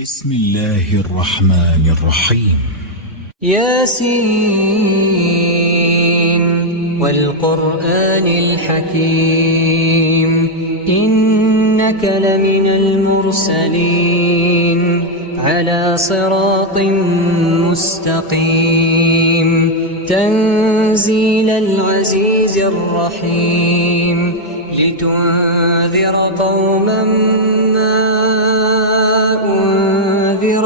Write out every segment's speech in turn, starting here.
بسم الله الرحمن الرحيم. ياسين والقرآن الحكيم إنك لمن المرسلين على صراط مستقيم تنزيل العزيز الرحيم لتنذر قوما ما أنذر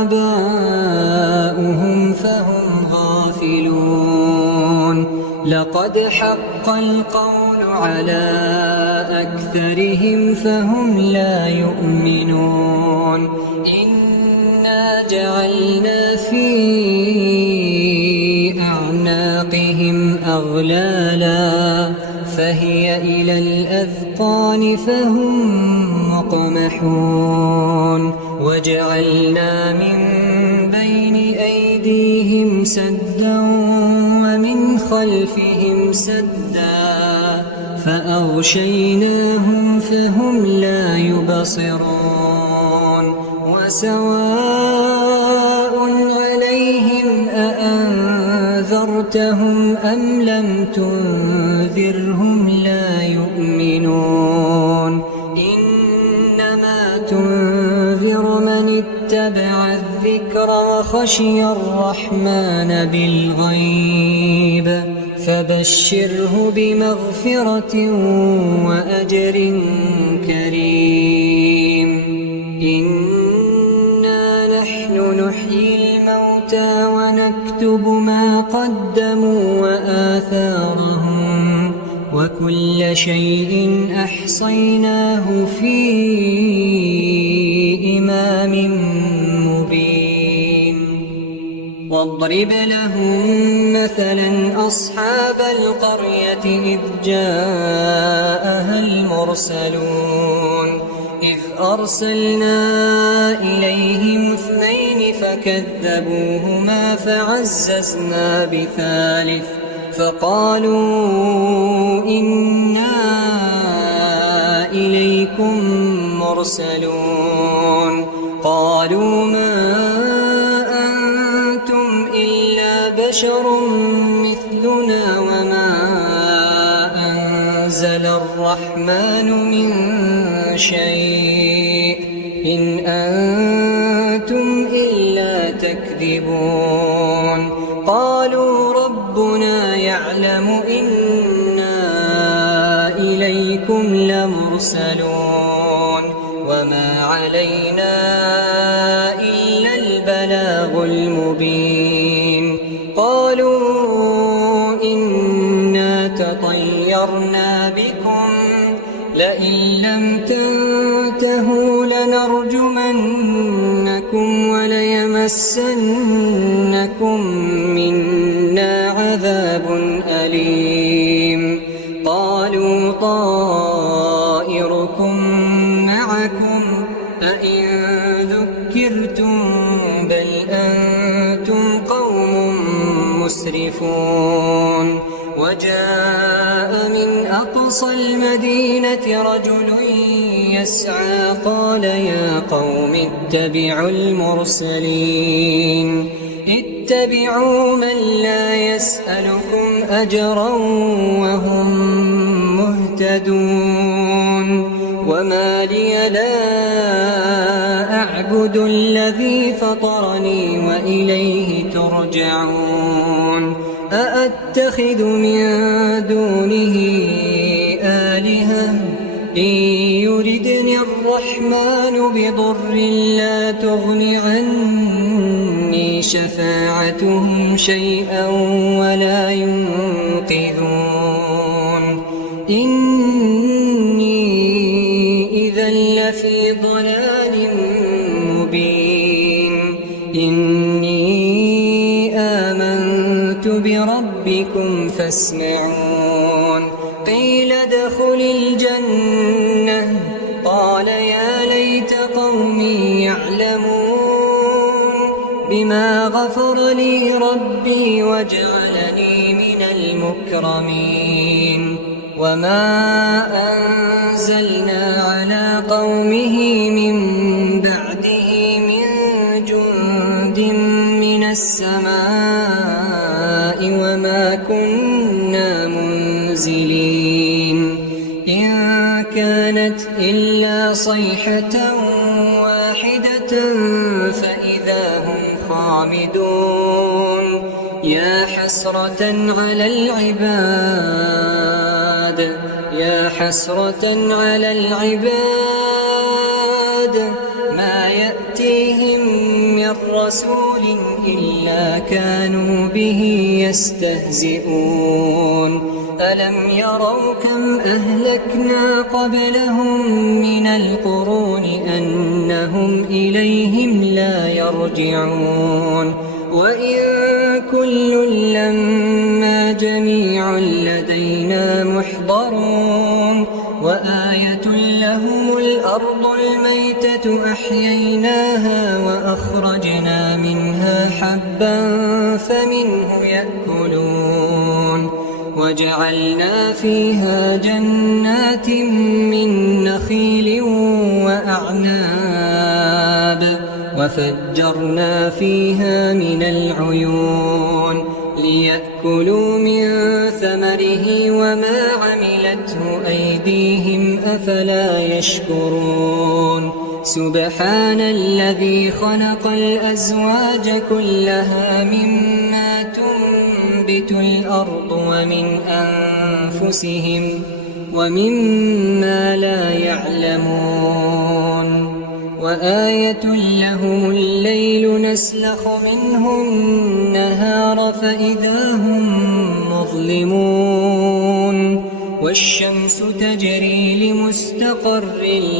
آباؤهم فهم غافلون لقد حق القول على أكثرهم فهم لا يؤمنون إنا جعلنا في أعناقهم أغلالا فهي إلى الأذقان فهم مقمحون وجعلنا من بين أيديهم سدا ومن خلفهم سدا فأغشيناهم فهم لا يبصرون وسواء عليهم أأنذرتهم أم لم تنذرهم لا يؤمنون إنما تنذر من اتبع الذكر وخشي الرحمن بالغيب فبشره بمغفرة وأجر كريم إنا نحن نحيي الموتى ونكتب ما قدموا وآثارهم وكل شيء أحصيناه في إمام مبين واضرب لهم مثلا أصحاب القرية إذ جاءها المرسلون إذ أرسلنا إليهم 2 فكذبوهما فعززنا بثالث فقالوا إنا إليكم مرسلون قالوا ما أنتم إلا بشر مثلنا وما أنزل الرحمن من شيء إن أنتم إلا تكذبون قالوا ربنا يعلم إنا إليكم لمرسلون وما علينا إلا البلاغ المبين قالوا إنا تطيرنا بكم لئن لم تنتهوا لنرجمنكم وليمسنكم منا عذاب أليم قالوا طائركم معكم أئن ذكرتم بل أنتم قوم مسرفون وجاء من أقصى المدينة رجل يسعى قال يا قوم اتبعوا المرسلين اتبعوا من لا يسألكم أجرا وهم مهتدون وما لي لا أعبد الذي فطرني وإليه ترجعون أأتخذ من دونه آلهة إن يردني الرحمن بضر لا تغن عني شفاعتهم شيئا ولا ينقذون إني إذا لفي ضلال مبين إني آمنت بربكم فاسمعون قيل ادخل الجنة قال يا ليت قومي يعلمون بما غفر لي ربي وجعلني من المكرمين وما أنزلنا على قومه من بعده من السماء وما كنا منزلين إن كانت إلا صيحة واحدة فإذا هم خامدون يا حسرة على العباد يا حسرة على العباد ما يأتيهم من رسول إلا كانوا به يستهزئون ألم يروا كم أهلكنا قبلهم من القرون أنهم إليهم لا يرجعون وإن كل لما جميع لدينا محضرون وآية لهم الأرض الميتة أحييناها وأخرجنا منها حبا فمنه يأكلون وجعلنا فيها جنات من نخيل وأعناب وفجرنا فيها من العيون ليأكلوا من ثمره وما عملته أيديهم أفلا يشكرون سبحان الذي خلق الأزواج كلها مما تنبت الأرض ومن أنفسهم ومما لا يعلمون وآية لهم الليل نسلخ منه النهار فإذا هم مظلمون والشمس تجري لمستقر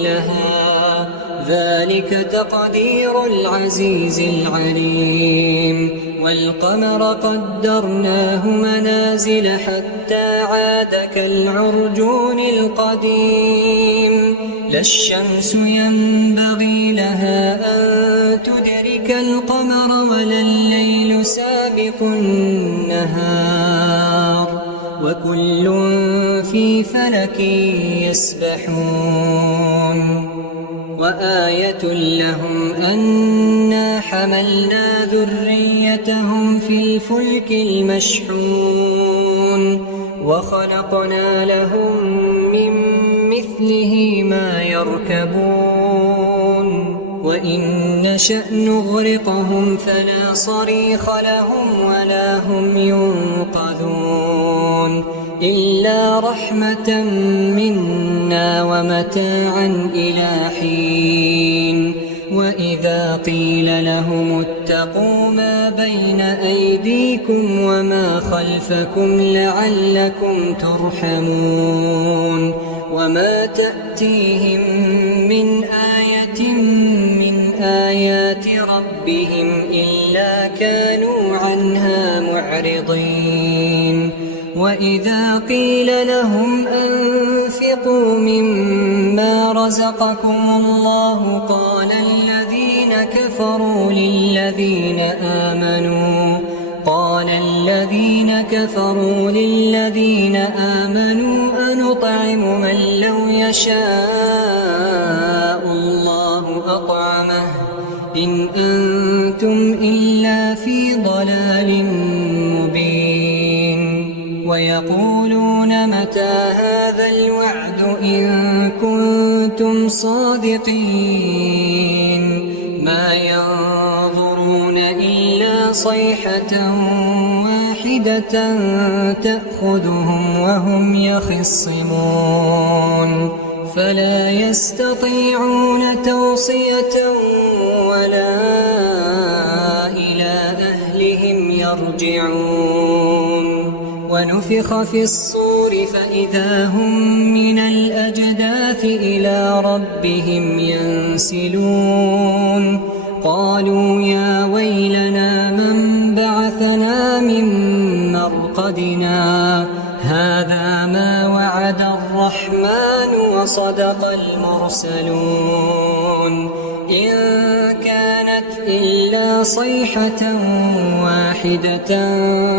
لها ذلك تقدير العزيز العليم والقمر قدرناه منازل حتى عاد كالعرجون القديم لا الشمس ينبغي لها أن تدرك القمر ولا الليل سابق النهار وكل في فلك يسبحون وآية لهم أنا حملنا ذريتهم في الفلك المشحون وخلقنا لهم من مثله ما يركبون وإن نشأ نغرقهم فلا صريخ لهم ولا هم ينقذون إلا رحمة منا ومتاعا إلى حين وإذا قيل لهم اتقوا ما بين أيديكم وما خلفكم لعلكم ترحمون وما تأتيهم من آية من آيات ربهم إلا كانوا عنها معرضين وإذا قيل لهم أنفقوا مما رزقكم الله قال الذين كفروا للذين آمنوا أنطعم من لو يشاء الله أطعمه إن أنتم إلا في ضلال مبين ويقولون متى هذا الوعد إن كنتم صادقين ما ينظرون إلا صيحة واحدة تأخذهم وهم يخصمون فلا يستطيعون توصية ولا إلى أهلهم يرجعون ونفخ في الصور فإذا هم من الأجداث إلى ربهم ينسلون قالوا يا ويلنا من بعثنا من مرقدنا هذا ما وعد الرحمن وصدق المرسلون إن كانت إلا صيحة واحدة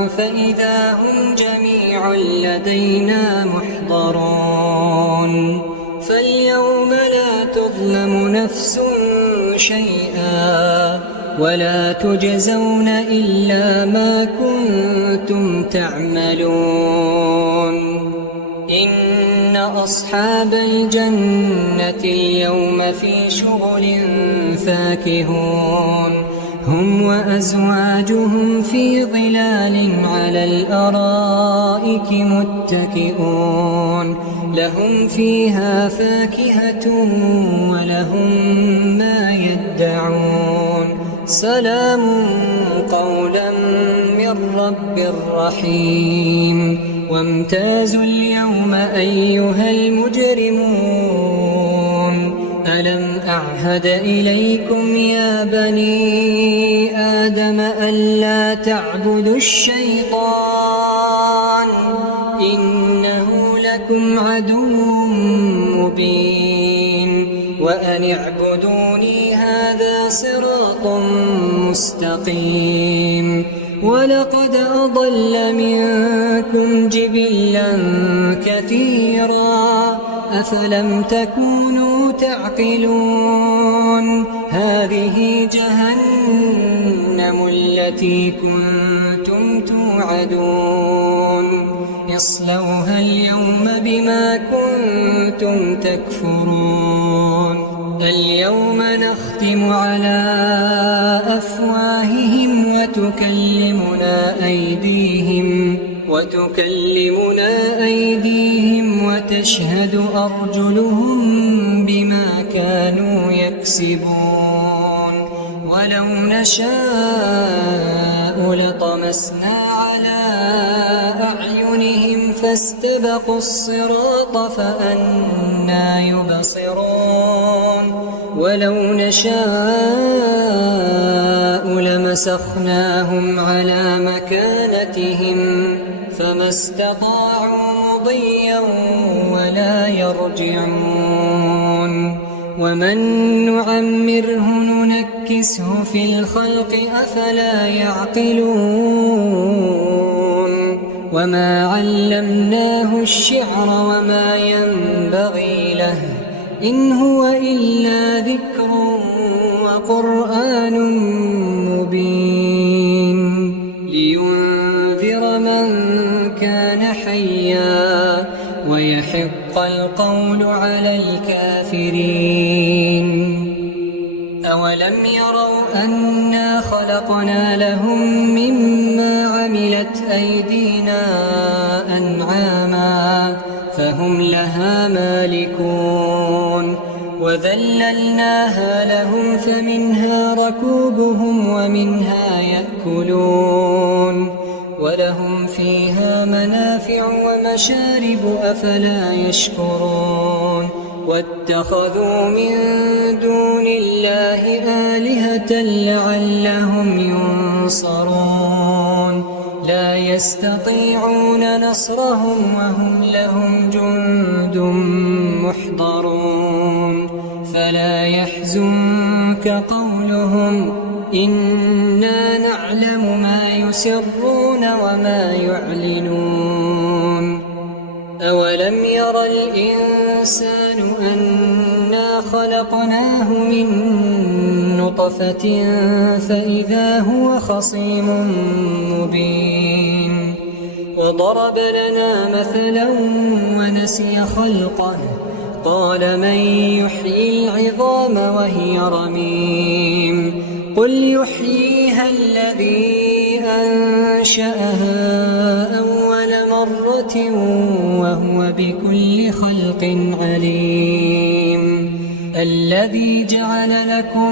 فإذا هم جميع لدينا محضرون فاليوم لا تظلم نفس شيئا ولا تجزون إلا ما كنتم تعملون إن أصحاب الجنة اليوم في شغل فاكهون هم وأزواجهم في ظلال على الأرائك متكئون لهم فيها فاكهة ولهم ما يدعون سلام قولا من رب رحيم وامتازوا اليوم أيها المجرمون ألم أعهد إليكم يا بني آدم ألا تعبدوا الشيطان إنه لكم عدو مبين وأن اعبدوني هذا صراط مستقيم ولقد أضل منكم جبلا كثيرا أفلم تكونوا تعقلون هذه جهنم التي كنتم توعدون اصلوها اليوم بما كنتم تكفرون اليوم نختم على أفواههم وتكلمنا أيديهم وتشهد أرجلهم بما كانوا يكسبون ولو نشاء لطمسنا على أعينهم فاستبقوا الصراط فأنى يبصرون ولو نشاء لمسخناهم على مكانتهم فما استطاعوا مضيا ولا يرجعون ومن نعمره ننكسه في الخلق أفلا يعقلون وما علمناه الشعر وما ينبغي له إن هو إلا ذكر وقرآن مبين لينذر من كان حيا ويحق القول على الكافرين أولم يروا أنا خلقنا لهم مما عملت أيدينا أنعاما فهم لها مالكون وذللناها لهم فمنها ركوبهم ومنها يأكلون ولهم فيها منافع ومشارب أفلا يشكرون واتخذوا من دون الله آلهة لعلهم ينصرون لا يستطيعون نصرهم وهم لهم جند محضرون فلا يحزنك قولهم إنا نعلم ما يسرون وما يعلنون أولم ير الإنسان أنا خلقناه من نطفة فإذا هو خصيم مبين وضرب لنا مثلا ونسي خلقه قال من يحيي العظام وهي رميم قل يحييها الذي أنشأها أول مرة وهو بكل خلق عليم الذي جعل لكم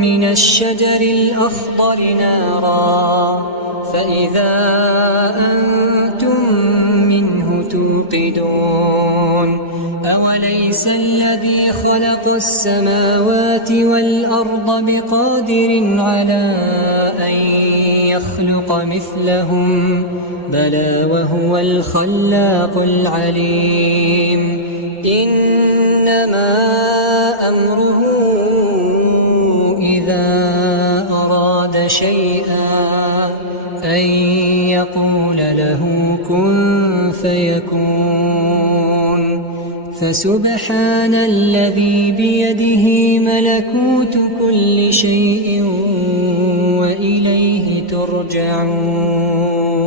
من الشجر الأخضر نارا فإذا أنتم منه توقدون أوليس الذي خلق السماوات والأرض بقادر على أن يخلق مثلهم بلى وهو الخلاق العليم إنما أمره إذا أراد شيئا أن يقول له كن فيكون فسبحان الذي بيده ملكوت كل شيء يرجعون.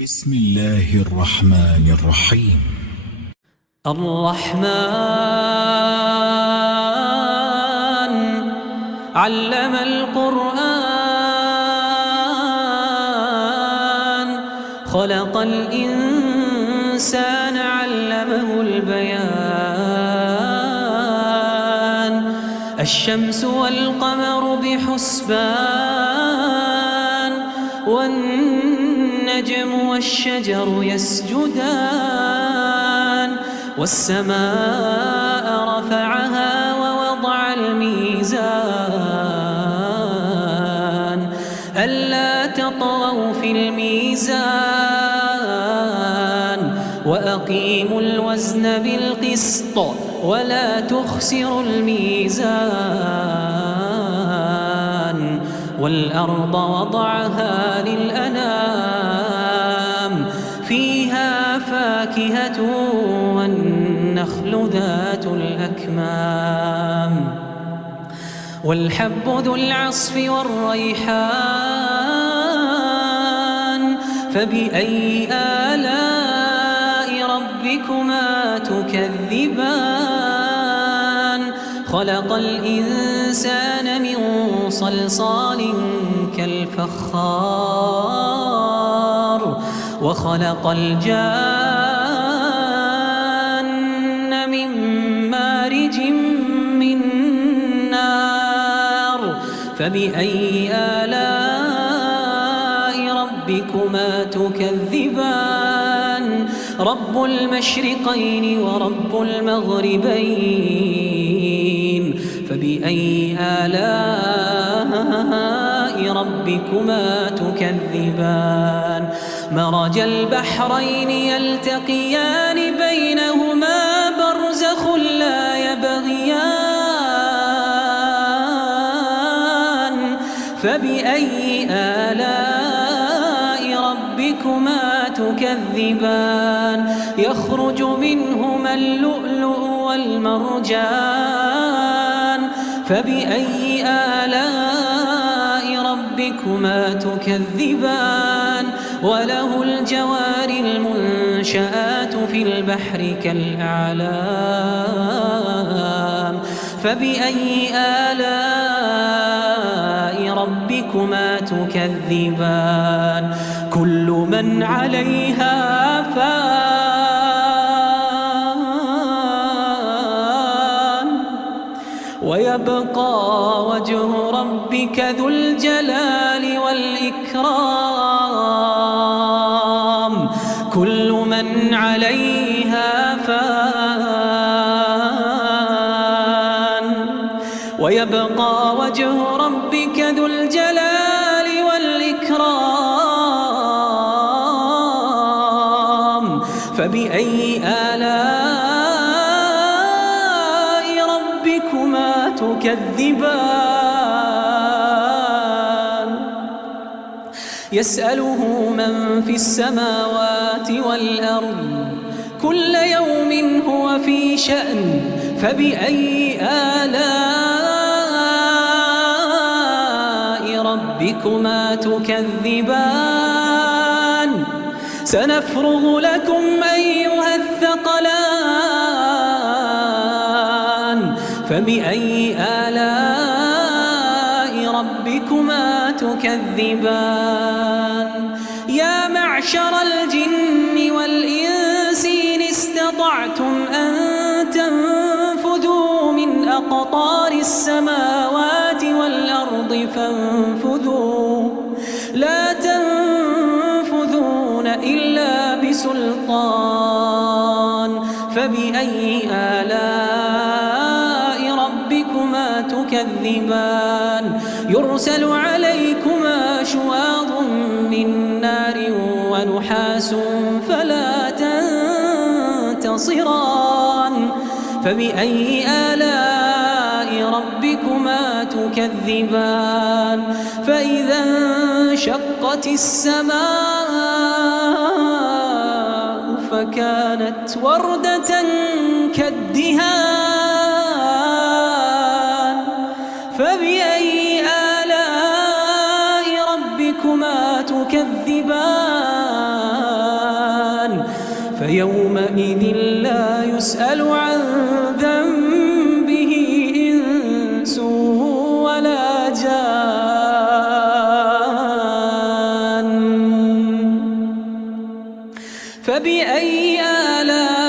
بسم الله الرحمن الرحيم. الرحمن علم القرآن خلق الإنسان علمه البيان الشمس والقمر بحسبان والنجم والشجر يسجدان والسماء رفعها ووضع الميزان ألا تطغوا في الميزان وأقيموا الوزن بالقسط ولا تخسروا الميزان والأرض وضعها للأنام فيها فاكهة والنخل ذات الأكمام والحب ذو العصف والريحان فبأي آلاء ربكما تكذبان خلق الإنسان من صلصال كالفخار وخلق الجان من مارج من نار فبأي آلاء ربكما تكذبان رب المشرقين ورب المغربين فبأي آلاء ربكما تكذبان مرج البحرين يلتقيان بينهما برزخ لا يبغيان فبأي آلاء ربكما تكذبان يخرج منهما اللؤلؤ والمرجان فبأي آلاء ربكما تكذبان وله الجوار المنشآت في البحر كالأعلام فبأي آلاء ربكما تكذبان كل من عليها فان ويبقى وجه ربك ذو الجلال والإكرام كل من عليها فان ويبقى وجه ربك ذو الجلال والإكرام فبأي آلاء ربكما تكذبان يسأله من في السماوات والأرض كل يوم هو في شأن فبأي آلاء ربكما تكذبان سنفرغ لكم أيها الثقلان فبأي آلاء ربكما تكذبان يا معشر الجن والإنس إن استطعتم أن تنفذوا من أقطار السماوات والأرض فانفذوا لا تنفذون إلا بسلطان فبأي آلاء ربكما تكذبان يرسل عليكما شواظ من نار ونحاس فلا تنتصران فبأي آلاء ربكما تكذبان فإذا انشقت السماء فكانت وردة كالدهان فبأي تكذبان فيومئذ لا يسأل عن ذنبه إنس ولا جان فبأي آلاء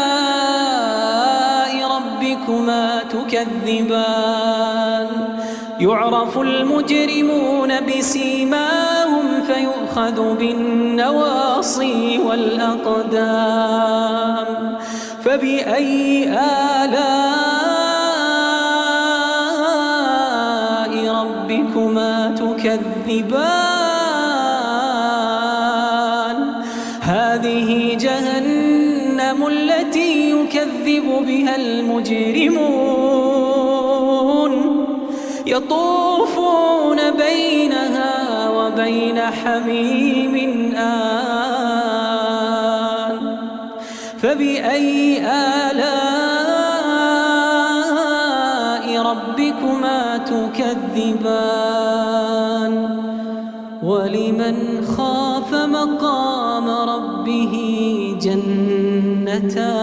ربكما تكذبان يعرف المجرمون بسيماهم فيؤخذ بالنواصي والأقدام فبأي آلاء ربكما تكذبان هذه جهنم التي يكذب بها المجرمون يطوفون بينها وبين حميم آن فبأي آلاء ربكما تكذبان ولمن خاف مقام ربه جنتان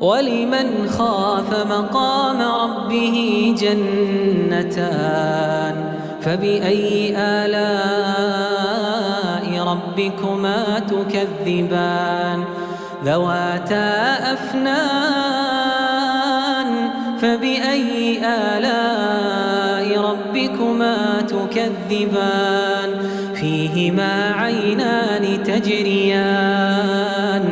ولمن خاف مقام ربه جنتان فبأي آلاء ربكما تكذبان ذواتا أفنان فبأي آلاء ربكما تكذبان فيهما عينان تجريان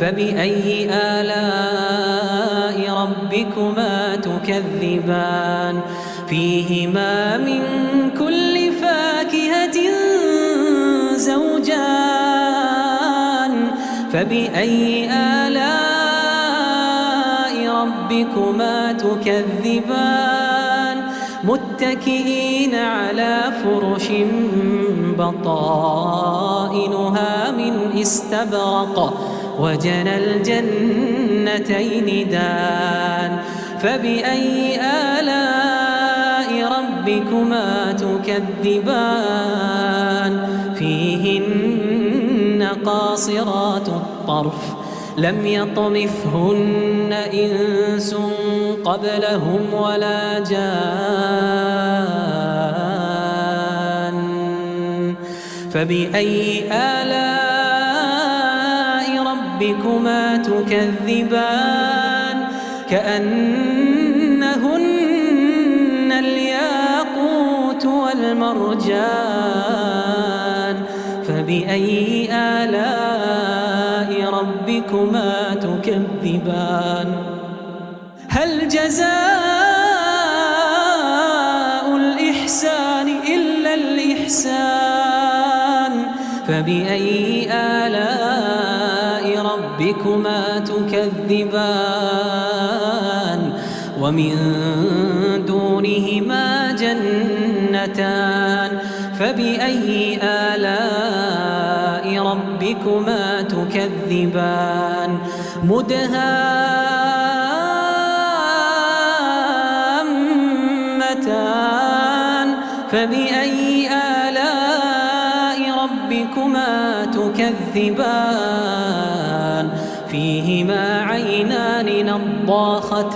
فبأي آلاء ربكما تكذبان فيهما من كل فاكهة زوجان فبأي آلاء ربكما تكذبان متكئين على فرش بطائنها من استبرق وجنى الجنتين دان فبأي آلاء ربكما تكذبان فيهن قاصرات الطرف لم يطمثهن إنس قبلهم ولا جان فبأي آلاء ربكما تكذبان كأنهن الياقوت والمرجان فبأي آلاء ربكما تكذبان هل جزاء الإحسان إلا الإحسان فبأي آلاء ربكما تكذبان ومن دونهما جنتان فبأي آلاء ربكما تكذبان مدهامتان فبأي آلاء ربكما تكذبان فيهما عينان نضاختان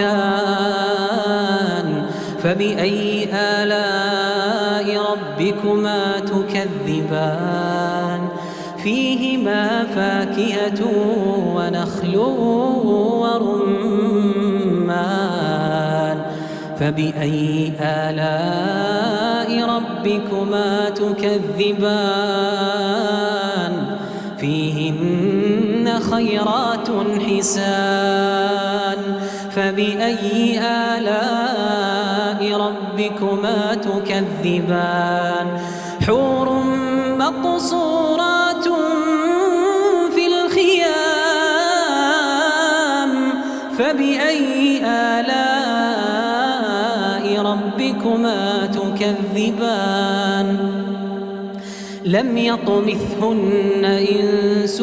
فبأي آلاء ربكما تكذبان فيهما فاكهة ونخل ورمان فبأي آلاء ربكما تكذبان فيهن خيرات حسان فبأي آلاء ربكما تكذبان حور مقصورات في الخيام فبأي آلاء ربكما تكذبان لم يطمثهن إنس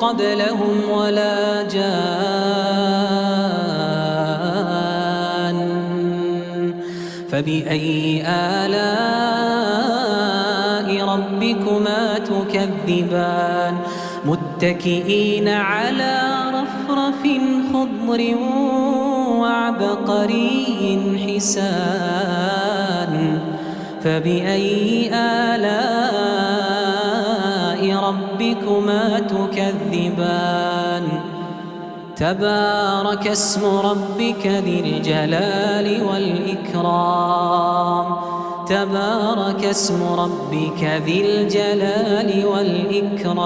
قبلهم ولا جان فبأي آلاء ربكما تكذبان متكئين على رفرف خضر وعبقري حسان فبأي آلاء ربكما تكذبان تبارك اسم ربك ذي الجلال والإكرام تبارك اسم ربك ذي الجلال والإكرام